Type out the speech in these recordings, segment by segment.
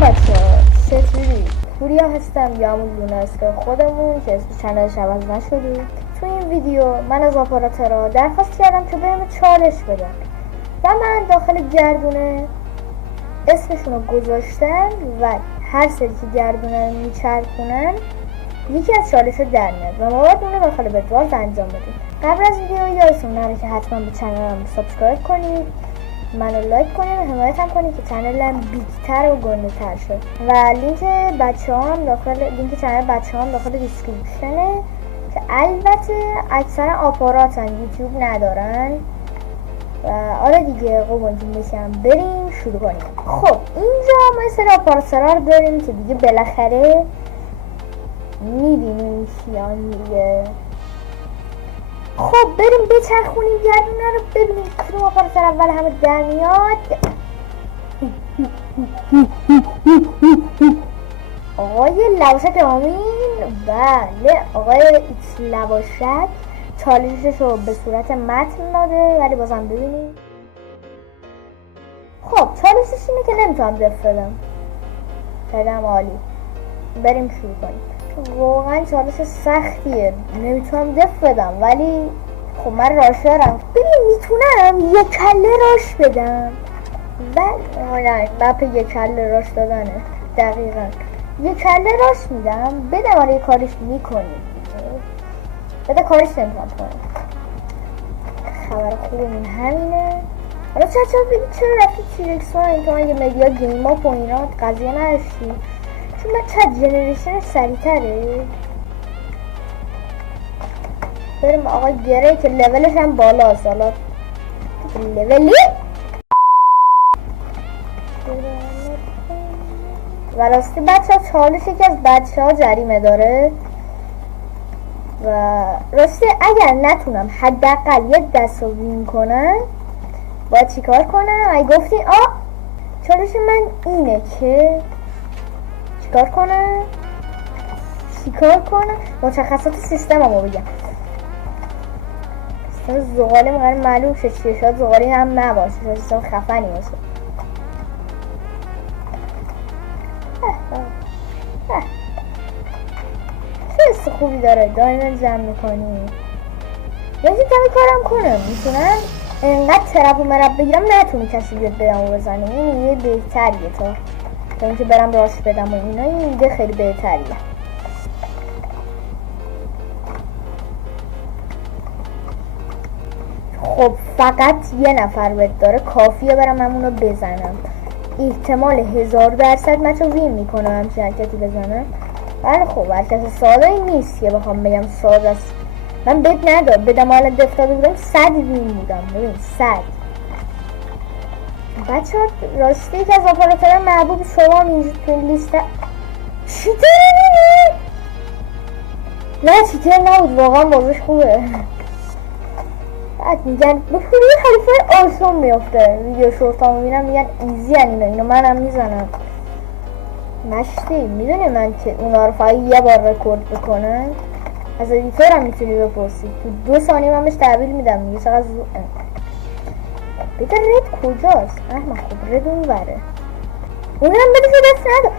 بچه‌ها چطوری؟ پوریا هستم یا همون لونا است که خودمون که اسم چنلش عوض نشده. تو این ویدیو من از آپاراتورها درخواست کردم که بهم چالش بدن و من داخل گردونه اسمشون رو گذاشتم و هر سری که گردونه میچرخونن یکی از چالش رو در میاد و ما باید اون رو داخل بدواز انجام بدیم. قبل از ویدیو یادتون نره که حتما به چنلم سابسکرایب کنید، منو لایک کنید و حمایت هم کنید که چنلم بیگتر و گنده تر شه و لینک چنل بچه‌هام داخل دیسکریپشنه که البته اکثر آپاراتن یوتیوب ندارن و آره دیگه قربونتون بشم. بریم شروع کنیم. خب اینجا ما یه سری آپاراتورها رو داریم که دیگه بالاخره میبینیم کیان دیگه. خب بریم بچرخونیم گردونه رو ببینیم کدوم آپاراتور اول همه در میاد. آقای لواشک امین، بله آقای ایکس لواشک چالشش رو به صورت متن داده ولی بازم ببینیم. خب چالشش اینه که نمیتونم دف بدم. خیلی‌ام عالی. بریم شروع کنیم. واقعا چالش سختیه، نمیتونم دف بدم ولی خب من راشرم. ببین میتونم یک کله راش بدم ولی نه مپ یک کله راش دادنه. دقیقا یک کله راش میدم بده آره کارش میکنیم بده کارش نمیتونم کنم. خبر خوبمون همینه. حالا چرا بگید چرا رفتی تیرکس ها این تو اگه مدیا گیم اپ و اینا قضیه نداشتی چون من چت جنریشنش سریع تره. بریم آقا گره که لولش هم بالاست. حالا لولی و راستی بچه ها چالش یکی از بچه ها جریمه داره و راستی اگر نتونم حداقل یه دست رو وین کنم باید چیکار کنم؟ اگه گفتی چالش من اینه که چیکار کنم؟ مشخصات سیستم رو بگم. سیستم زغالی مقدر معلوم شه چیه، شاید زغالی هم نباشه، شاید سیستم خفنی باشه. چه حس خوبی داره دایمن جمع میکنی. یکی کمی کارم کنم میتونم انقدر ترپ و مرب بگیرم نتونی کسی بیاد بدم و بزنه. این یه بهتریه تا اینکه برم راش بدم و اینا. این ایده خیلی بهتریه. خب فقط یه نفر بهت داره کافیه برم همونو بزنم. احتمال 1000% مچو وین میکنم همچین حرکتی بزنم. ولی خب حرکت ساده ای نیست که بخوام بگم ساده است. من بد نداد بدم حالا دفتاده بودم 100 وین بودم. ببین 100. بچه ها راستی که از آپاراتور محبوب شما هم اینجا تو این لیست چیتر نه چیتر نبود واقعا بازش خوبه. بعد میگن به پوری حریفه آسون میافته. ویدیو شورت ها میبینم میگن ایزی هن اینو منم میزنم. مشتی میدونی من که اونا رو فقط یه بار رکورد بکنن از ادیتور هم میتونی بپرسی تو 2 ثانیه من بهش تحویل میدم. میگه چقدر زود بده رد کجاست؟ احمد خب رد اون بره اونم بده که دست نده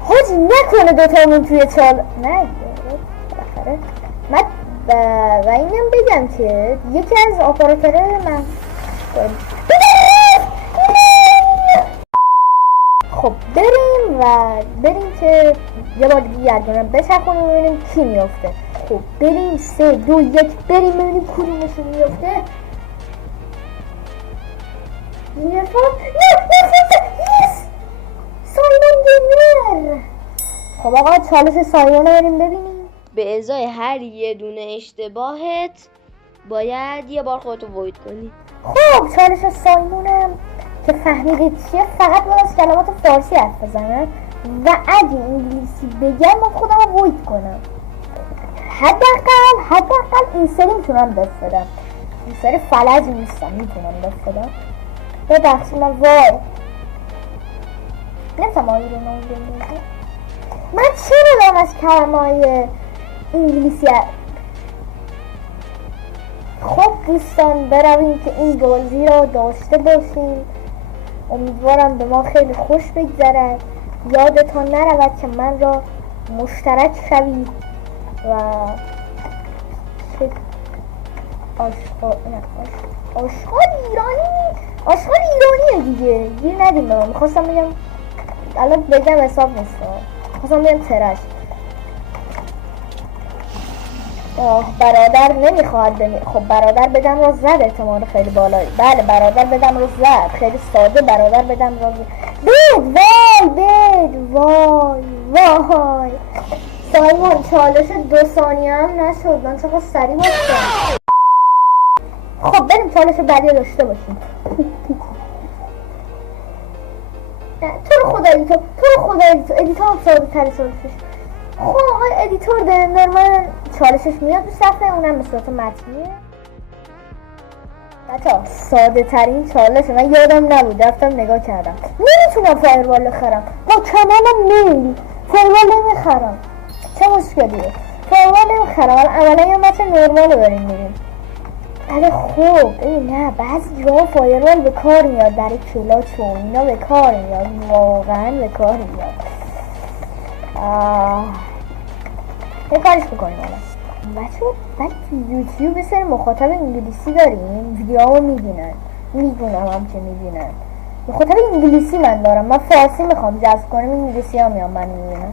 حاجی نکنه دوتامون توی چال نه بالاخره من و اینم بگم که یکی از آپاراتوره من خب بریم که یه بار دیگه گردونه بچرخونیم و ببینیم کی میافته. خب بریم 3 2 1 بریم ببینیم کدومشون میافته. نه سایمون گیمر. خب آقا چالش سایمون رو بریم ببینیم. به ازای هر یه دونه اشتباهت باید یه بار خودتو وید کنی. خب چالش سایمونم که فهمیدید چیه فقط باید از کلمات فارسی حرف بزنم و اگه انگلیسی بگم من خودم رو وید کنم. حداقل این سری میتونم دست بدم. این سری فلج نیستم میتونم دست بدم. ببخشید من وای نمیتونم آیی رو نام بگم. من چه ندارم از کلمای انگلیسی. خب دوستان برویم که این بازی را داشته باشیم امیدوارم به ما خیلی خوش بگذرد. یادتان نرود که من را مشترک شوید و آشغال ایرانیه دیگه، گیر ندیم به من. میخواستم بگم الان بگم حساب نیست، میخواستم بگم ترش. برادر نمیخواد خب برادر بدم را زد، احتمال خیلی بالایی. بله برادر بدم را زد، خیلی ساده برادر بدم را زد. وای سایمان چالش 2 ثانیه هم نشد، من چقدر سریع باستم. خب بریم چالش بعدی داشته باشیم. تو رو خدا ادیتور هم ساده تری چالشش. خب آقای ادیتور نرمال چالشش میاد تو صفحه، اونم به صورت متنیه. بچه ساده ترین چالشه، من یادم نبود رفتم نگاه کردم. نمیتونم فایروال بخرم با کمالم میل فایروال نمیخرم، چه مشکلیه؟ فایروال نمیخرم، عملا یه مچ نرمال رو داریم میریم. ولی خب نه بعضی جا فایروال به کار میاد، برای کلاچ و اینا به کار میاد، واقعا به کار میاد. یه کارش بکنیم الان بچه. ولی تو یوتیوب سر مخاطب انگلیسی داریم، ویدیوهامو میدونم هم که میبینن. مخاطب انگلیسی من دارم، من فارسی میخوام جذب کنم، انگلیسی ها میان من میبینن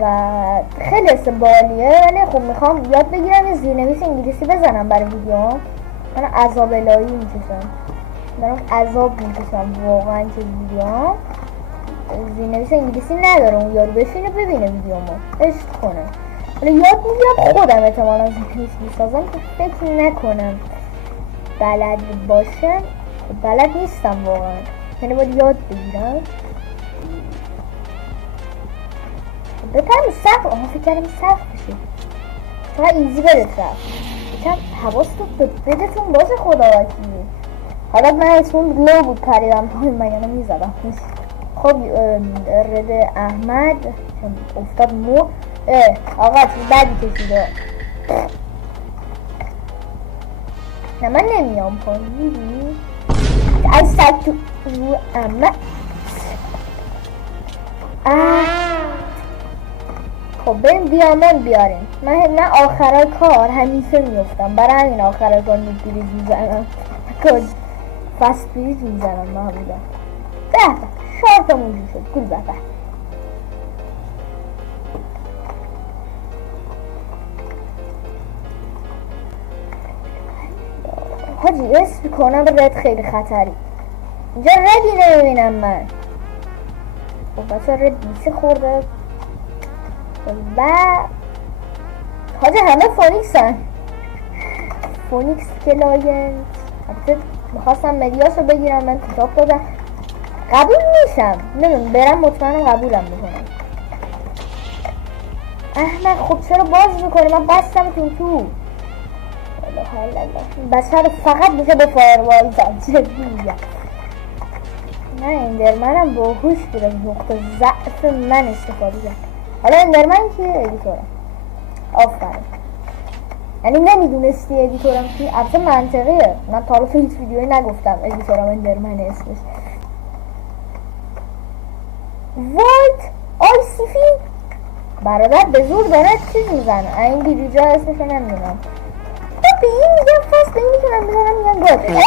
و خیلی استبالیه. ولی خب میخوام یاد بگیرم یه زیرنویس انگلیسی بزنم برای ویدیوهام. من عذاب الهی میکشم، دارم عذاب میکشم واقعا که ویدیوهام زیرنویس انگلیسی نداره. اون یارو بشینه ببینه ویدیومو عشق کنه. ولی یاد میگیرم خودم احتمالا زیرنویس میسازم که فکر نکنم بلد باشم. بلد نیستم واقعا، یعنی باید یاد بگیرم. بپرم سخت، فکر کردم سخت بشه، چقدر ایزی بده رفت. یکم حواستو بدتون باشه خدا وکیلی. حالا من اسمون لو بود پریدم پایین مگه نمیزدم. خب رد احمد افتاد مو. آقا چیز بدی کشیده. نه من نمیام پایین میدونی از سد تو احمد. خب بریم دیامون بیاریم. من آخرای کار همیشه میفتم، برای همین آخرای کار نوتیریز میزنم، فست بیریز میزنم. من بودم به شارت همونجور شد گل به حاجی اسم کنم رد خیلی خطری. اینجا ردی نمیبینم من. خب بچه رد بیسی خورده و حاجی همه فونیکس هن. فونیکس کلاینت. البته میخواستم مدیاس رو بگیرم، من کتاب دادم قبول میشم، نمیم برم مطمئنم قبولم میکنم. احمد خب چرا باز میکنی؟ من بستم تو بسر رو فقط میشه به فایروال زد. جدی میگم نه اندرمنم باهوش بود، از نقطه ضعف من استفاده کرد. حالا اندرمن کیه؟ ادیتورم. آفرین، یعنی نمیدونستی ادیتورم کی؟ البته منطقیه، من تا حالا تو هیچ ویدیویی نگفتم ادیتورم اندرمن اسمش. وایت آی سیفی برادر به زور داره چیز میزنه. این دیریجا اسمشو نمیدونم. به این میگم فست، به این میتونم بزنم میگم گاده.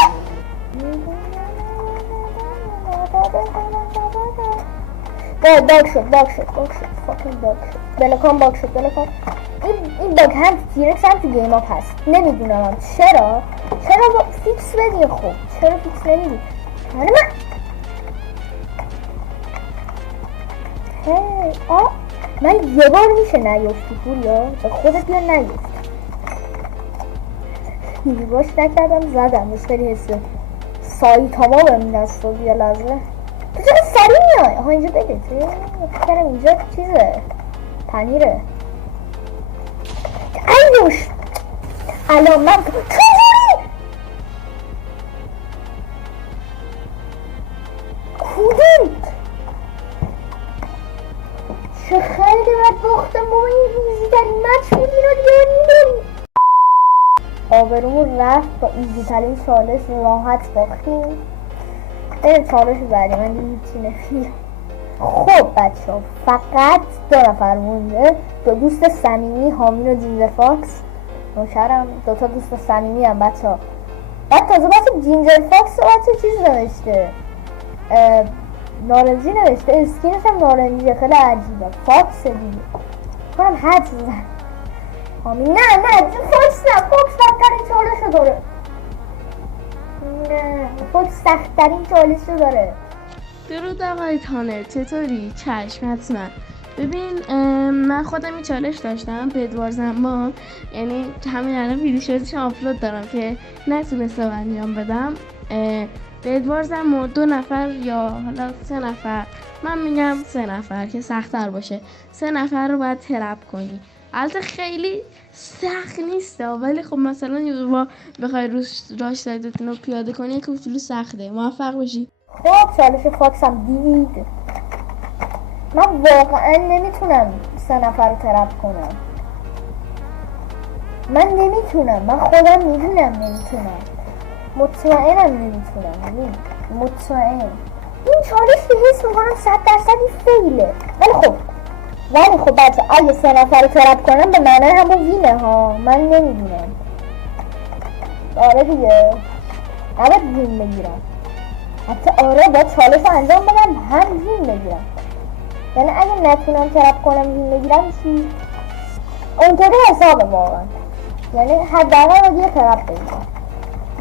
باگ شد فاکین باگ شد. بلکان باگ شد. این باگ هم تو تیرکس هم تو گیم آپ هست، نمیدونم هم چرا با فیکس بدی. خب چرا فیکس نمیدی؟ من یه بار میشه نیفتی پوریا به خودت یا نیفت. باش نکردم زدم، بس خیلی حسه سایتاما بهم دست رو بیا لحظه. تو چرا سریع میای؟ آها اینجا بگیتی؟ فکرم اینجا چیزه پنیره. ایوش الان من چجوری؟ کودم چه خیلی بد باختم با این ایزی ترین مچ میدین و دیگه میدونی آبرومون رفت با ایزی ترین چالش راحت باختیم. بریم چالش بعدی. من دیگه هیچی نمیگم. خب بچه ها فقط 2 نفر مونده. 2 دوست صمیمی، حامین و جینجر فاکس. نوکرم 2 تا دوست صمیمی هم بچه ها. بعد تازه بچه جینجر فاکس بچه چیز نوشته، نارنجی نوشته، اسکینش هم نارنجیه. خیلی عجیبه. فاکس دیگه کنم حد زن. حامین نه فاکس نه، فاکس بدترین چالشو داره. نه فاکس سخت‌ترین چالشو داره. درود آقای تانر، چطوری؟ چشم حتما. ببین من خودم این چالش داشتم به ادوار زمان، یعنی همین الان ویدیوشو آپلود دارم که نتونستم انجام بدم. به ادوار زمان 2 نفر یا حالا 3 نفر، من میگم 3 نفر که سخت‌تر باشه. 3 نفر رو باید ترپ کنی. البته خیلی سخت نیست ولی خب مثلا یه بخوای راش سایدتون رو پیاده کنی که کوچولو سخته. موفق باشی. خب چالش فاکس هم دید. من واقعا نمیتونم 3 نفر رو ترپ کنم. من نمیتونم. من خودم میدونم نمیتونم. مطمئنم نمیتونم. مطمئن. این چالش که حس میکنم 100% فیله. ولی خب بچه اگه 3 نفر رو ترپ کنم به معنی همون وینه ها. من نمیدونم. آره دیگه نباید وین بگیرم. حتی آره باید چالش رو انجام بدم هم وین بگیرم. یعنی اگه نتونم ترپ کنم وین بگیرم چی؟ اونطوری حسابه واقعا. یعنی حداقل باید یه ترپ بگیرم.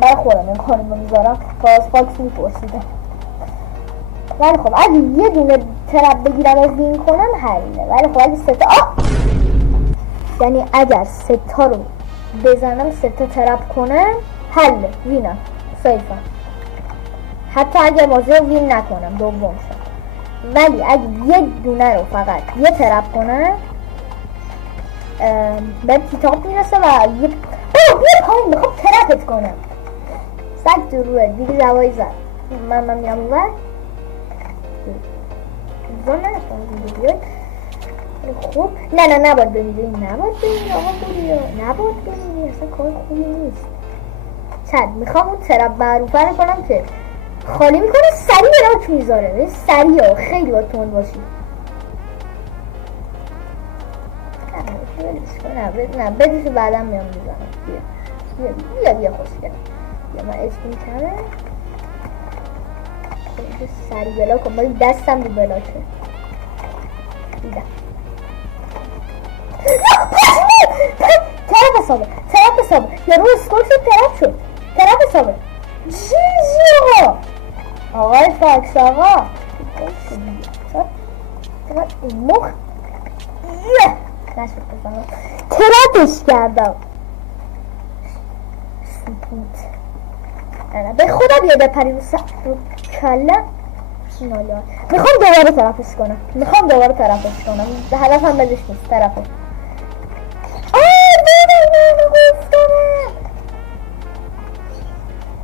برای خودم این کارو میذارم. باز فاکس میپرسیدم. ولی خب اگه یه دونه ترپ بگیرم و وین کنم حله. ولی خب اگه 3 تا یعنی اگر 3 تا رو بزنم 3 تا ترپ کنم حله. وینم. سیفم. حتی اگه بازی رو وین نکنم دوم شد. ولی اگه یه دونه رو فقط یه ترپ کنم به کتاب میرسه و یه پایین میخوام ترپت کنم. سگ دروه دیگه جوایی زد. من میام اون ور زن نشتم دیگه. خب نه نباید بمیری. آقا نباید بمیری. اصلا کار خوبی نیست. میخوام اون ترپ معروفه رو کنم که خالی میکنه سریع راک میذاره. سریع ها خیلی باید تون باشی. نه بدیش بعدم میام میزنم. بیا خوشگل. بیا من اسکین کمه سریع بلا کن. باید دستم رو بلاکه. دیدم ترپ حسابه. یا رو اسکول شد ترپ حسابه. جیجی آقای فاکس آقا مخ نشد بزنم. ترپش کردم. سپوت به خودم یه بپری رو کلم. میخوام دوباره ترپش کنم. هدفم بدش نیست ترپش.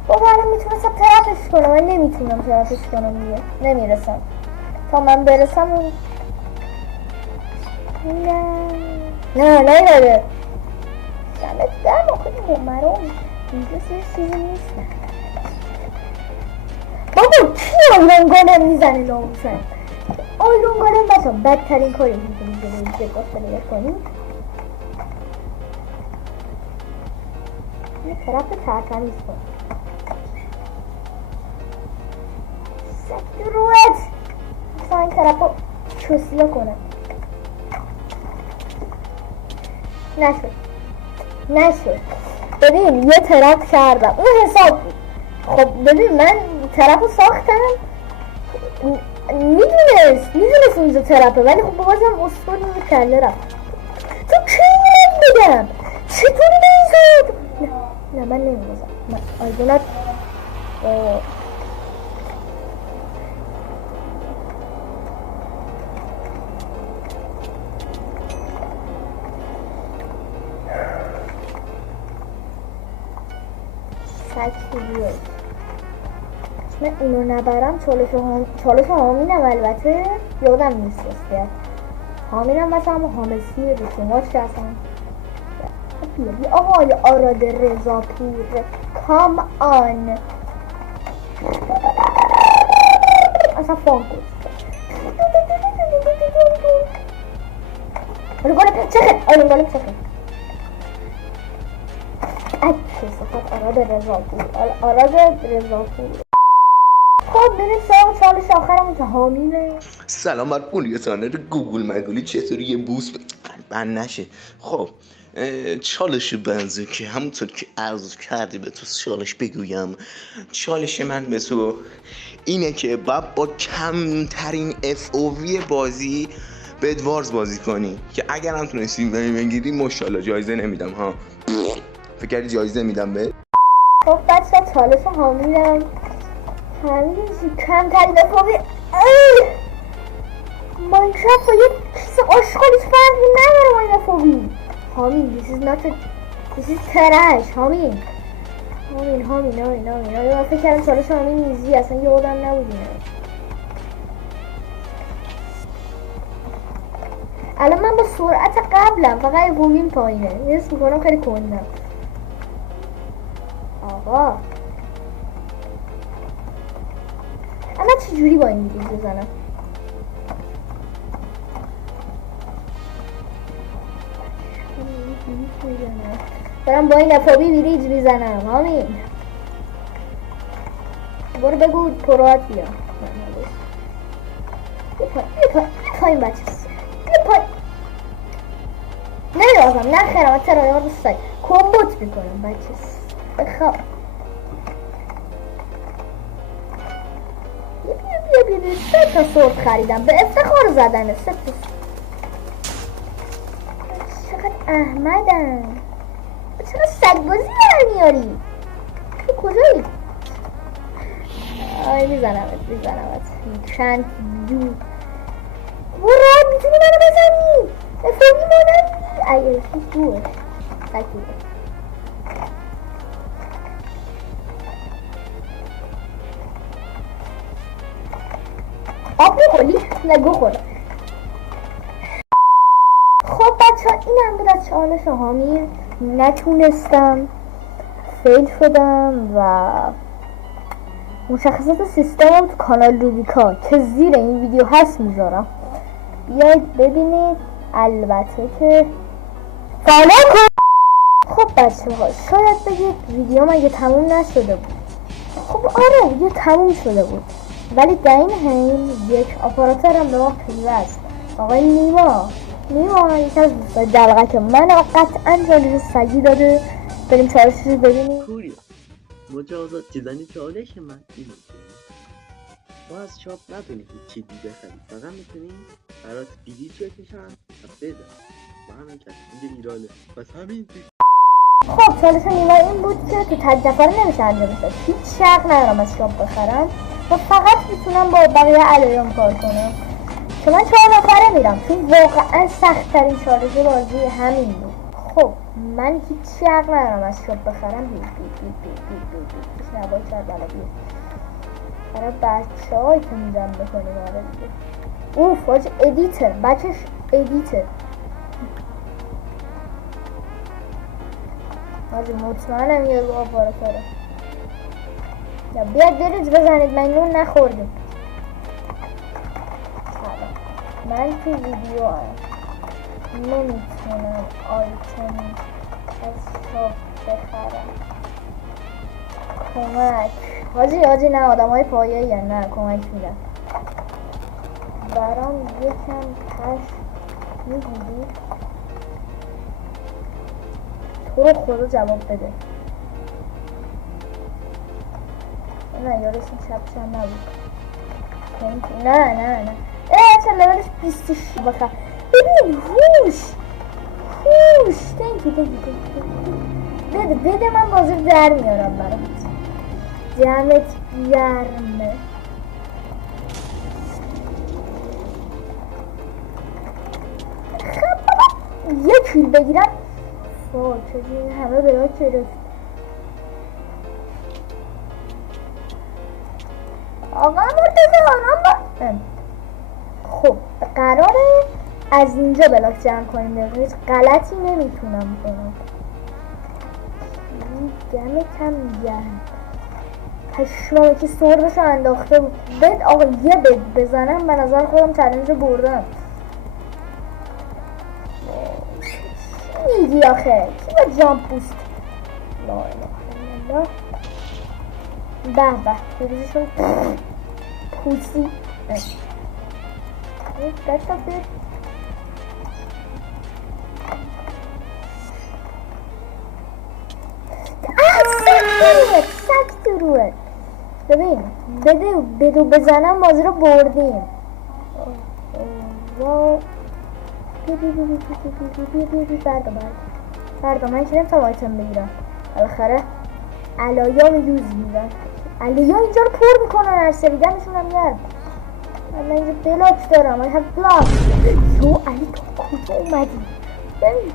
بابا الان میتونستم ترپش کنم. من نمیتونم ترپش کنم دیگه. نمیرسم تا من برسم اون. نه داره دمت گرم. آخه مرام اینجا چیزی نیست. بابا کی آیرون گالم میزنه ناموسن؟ آیرون گالم بچه بدترین کاری میتونیم جلوی دقیقه پلیر کنیم. یه طرف ترتمیز کن. سک روت مثلا این طرف رو چسیلا کنم. نشد. ببین یه طرف کردم اون حساب بود. خب ببین من طرف رو ساختم. میدونست اونجا طرفه ولی خب بازم اصول رو کله رفت. تو کی بگم چطوری نیزد؟ نه من نمیزم. من آیدونت سکسیه. من اینو نبرم چالش حامینم. البته یادم نیست که حامینم مثلا حامسی رسوماش که اصلا بیا آقای آراد رضاپور کام آن. مثلا فان کن. گلم چخه گلم چخه کسافت آراز رضاپور. خب بریم سراغ چالش آخرمون که حامیله. سلام بر پولیتانر گوگل مگولی، چطوری یه بوس بند نشه. خب چالش بنزه که همونطور که عرض کردی به تو چالش بگویم، چالش من به تو اینه که باید با کمترین FOV بازی بدوارز بازی کنی که اگر هم تونستی بگیری ماشاءالله جایزه نمیدم ها. فکر کردی جایزه میدم به؟ خب بچه چالش حامیلم کمترین FOV ماینکرافت با یه چیز آشغالیش فرقی نداره با این FOV. حامین this is trash. حامین من فکر کردم چالش حامین ایزی اصلا یه آدم نبودیم. الان من با سرعت قبلم فقط گوگیم پایینه، حس میکنم خیلی کندم. آقا اما چجوری با این ریز بزنم؟ برم با این FOV ویریج میزنم. همین برو بگو پرات بیا. بیا پایین بچه، بیا پایین. نمیازم نخیرم از ترایار بستای کمبوت میکنم بچه. بخواب بیا 3 تا سورد خریدم به افتخار زدنه. 3 تا چقدر احمدن، چقدر سگبازی در میاری. تو کجایی؟ آی میزنمت چند جو برای میتونی منو بزنی افرادی مانندی ایه شیش دوش سگیه. آب میخوری؟ نگو خورم. خب بچه ها این هم بود از چالش حامین. نتونستم، فیل شدم و مشخصات سیستمم تو کانال روبیکا که زیر این ویدیو هست میذارم، بیاید ببینید. البته که فالو کن. خب بچه ها شاید بگید ویدیو مگه تموم نشده بود. خب آره ویدیو تموم شده بود، ولی در این حین یک آپاراتور هم به ما پیوست. آقای نیما یکی از دوستای دلغک من قطعا چالش سگی داده. بریم چالشش رو ببینیم. پوریا مجازات دیدنی چالش من اینه که ما از شاپ ندونی هیچ چیزی بخری، فقط میتونی برات بیدیچ بکشن و بدن و همین کسی اینجا ایرانه پس همین. خب چالش نیما این بود که تو تجربه نمیشه انجام شد. هیچ شک ندارم از شاپ بخرم و فقط میتونم با بقیه علایام کار کنم که من 4 نفره میرم، چون واقعا سخت ترین چالش بازی همین بود. خب من هیچ شک ندارم از شاپ بخرم. هیچ نباید شاید بلا بیاد برای بچه های که میدم بکنیم. آره دیگه اوف آج ادیتر بچهش ادیتر آجی مطمئنم یه رو آپاراتاره. یا بیاد بریج بزنید من نون نخوردیم. من تو ویدیو نمیتونم آیتم از شاپ بخرم. کمک حاجی نه آدم های پایه یا نه کمک میدم برام یکم پش میگیدی. تو رو خدا جواب بده. نه یارش این چپش هم نبود. نه چه لولش 26 بخواه. ببین هوش بده من بازی در میارم برات. دمت گرمه. خب بابا یه کیل بگیرم چجوری همه به ما گرفت. آقا مرتضی آنام خب قراره از اینجا بلاک جمع کنیم. هیچ غلطی نمیتونم کنم. دمت هم گرم. پشمام که سردش انداخته بود. بد آقا یه بد بزنم به نظر خودم چالنج رو بردم. چی میگی آخه؟ کی با جامپ بوست؟ لا اله الا الله. به به بریزشون پوسی. دستا بید سک تو روه. ببین بدو بزنم بازی رو بردیم. بردا من که نمیتونم آیتم بگیرم. بالاخره علایام یوز میدن. علیا اینجا رو پر میکنن هر سری دمشون هم گرم. من اینجا بلاک دارم. I have block. یو علی تو کجا اومدی؟ ببین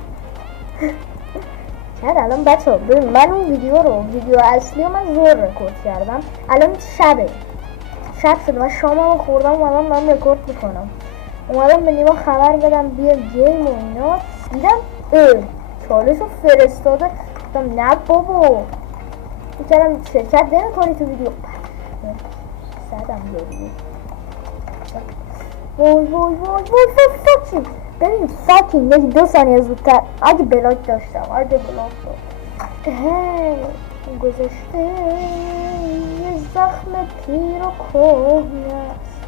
شاید الان بچه ها ببین من اون ویدیو اصلی رو من زور رکورد کردم. الان شب شد من شامم رو خوردم اومدم من رکورد میکنم. اومدم به نیما خبر بدم بیا گیم و اینا. دیدم چالش رو فرستاده. گفتم نه بابا میکردم شرکت نمیکنی تو ویدیو. زدم یه وای فاکین. ببین فاکین یکی 2 ثانیه زودتر اگه بلاک داشتم گذاشته یه زخم پیر و کهنه است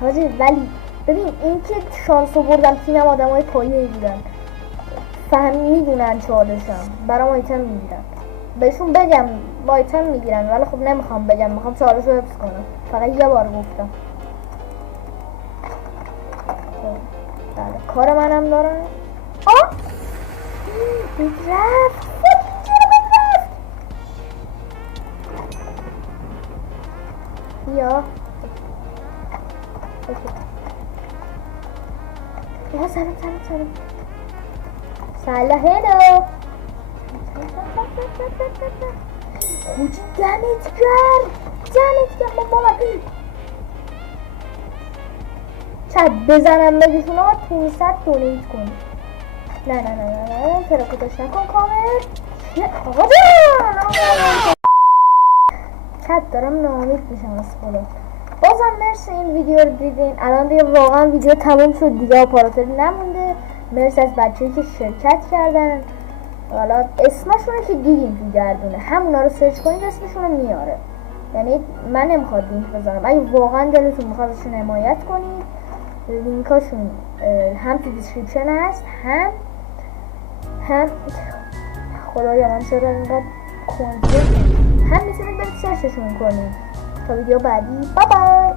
حاجی. ولی ببین این که شانس بردم تیمم آدم های پایه‌ای بودن میدونن چالشم برام آیتم میگیرن. بهشون بگم با آیتم میگیرن ولی خب نمیخوام بگم میخوام چالش رو حفظ کنم. فقط یه بار گفتم. بله کار منم دارن. رفت یا سلام هلو خوچی دمت کرد ماما چند بزنم بگیشون ها 500 دونیت کنی. نه ترکتاش نکن کامل. آقا جان چند دارم ناامید میشم از خدا. بازم مرسی این ویدیو رو دیدین. الان دیگه واقعا ویدیو تموم شد دیگه آپاراتوری نمونده. مرسی از بچه‌ای که شرکت کردن. حالا اسمشون که دیدین تو گردونه همونا رو سرچ کنید اسمشون رو میاره. یعنی من نمیخواد لینک بذارم. اگه واقعا دلتون میخواد ازشون حمایت کنید لینکاشون هم تو دیسکریپشن هست هم خدایا من چرا اینقدر کنجه هم میتونید برید سرچشون کنید. تا ویدیو بعدی بای